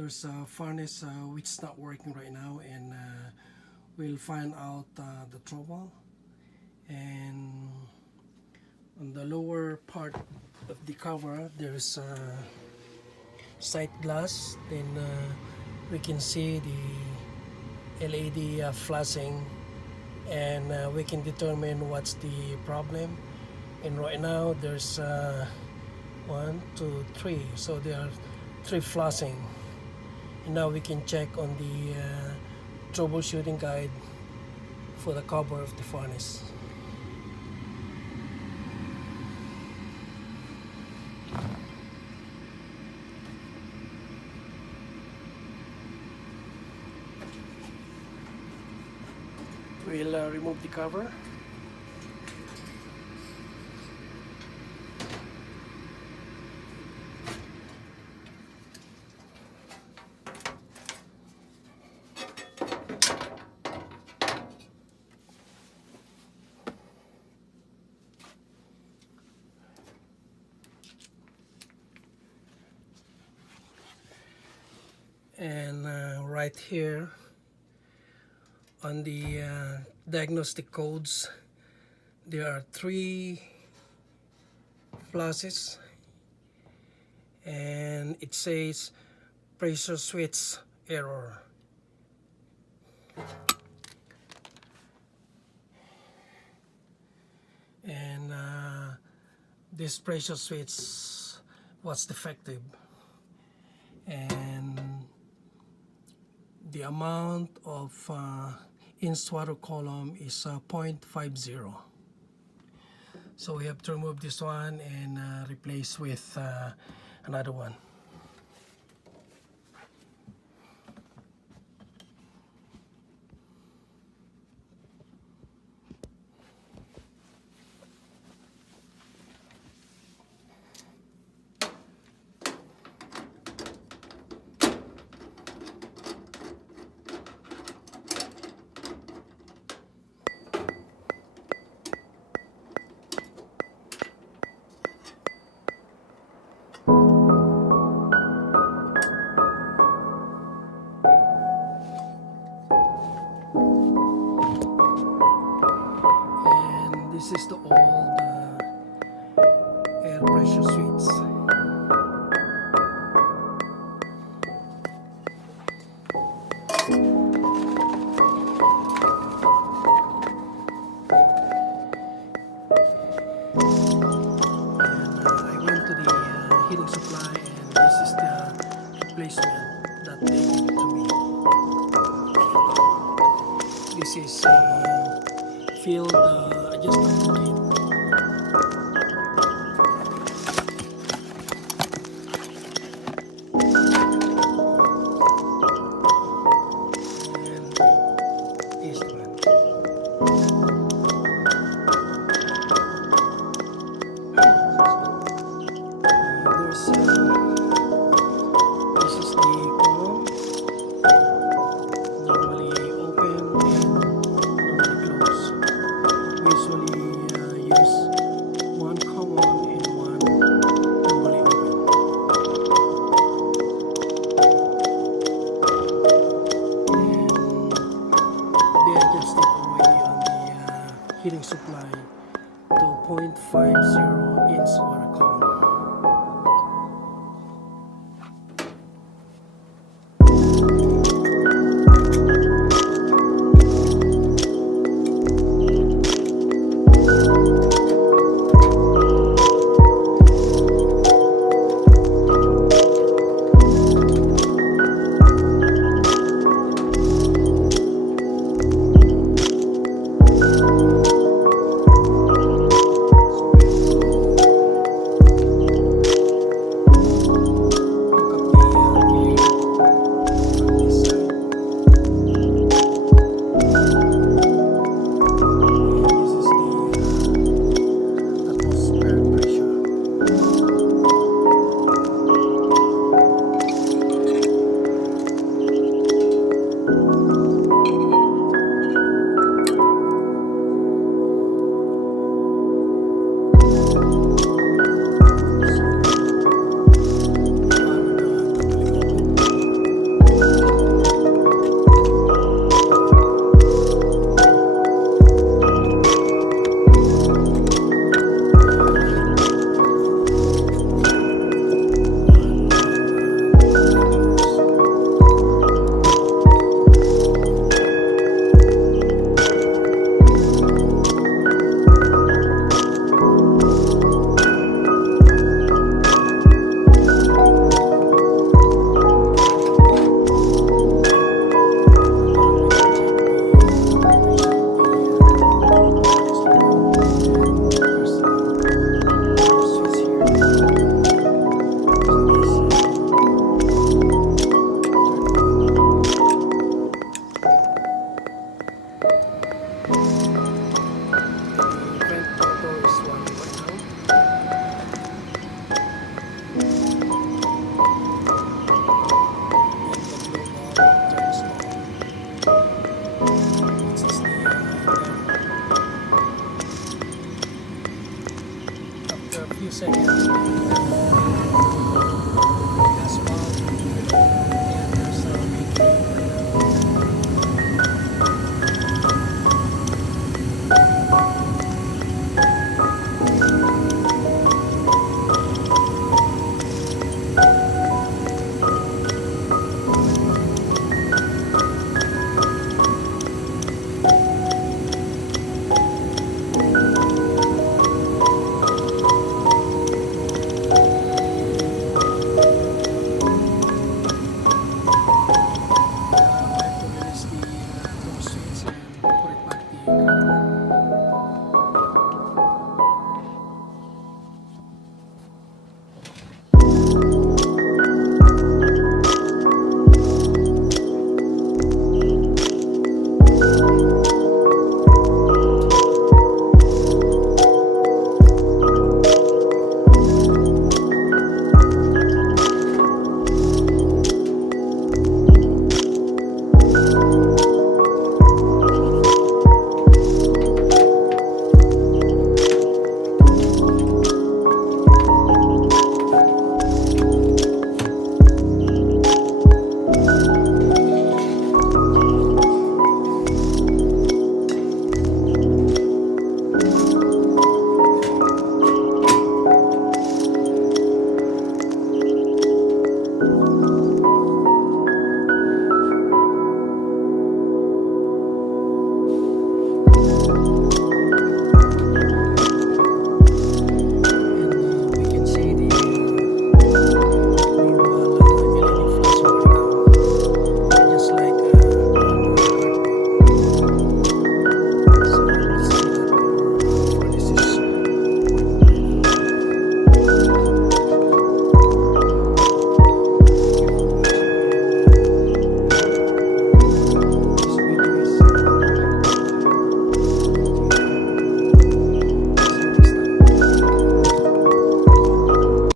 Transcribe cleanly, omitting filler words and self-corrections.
there's a furnace which is not working right now, and we'll find out the trouble. And on the lower part of the cover there's sight glass, then we can see the LED flashing, and we can determine what's the problem. And right now there's 1, 2, 3, so there are 3 flashing. And now we can check on the troubleshooting guide for the cover of the furnace. We'll remove the cover. And right here on the diagnostic codes, there are 3 flashes, and it says pressure switch error. And this pressure switch was defective, and the amount of in water column is 0.50. So we have to remove this one and replace with another one. This is the old air pressure switch. And I went to the heating supply, and this is the replacement that they gave to me. This is field adjustable kit. Heating supply to 0.50 inch water.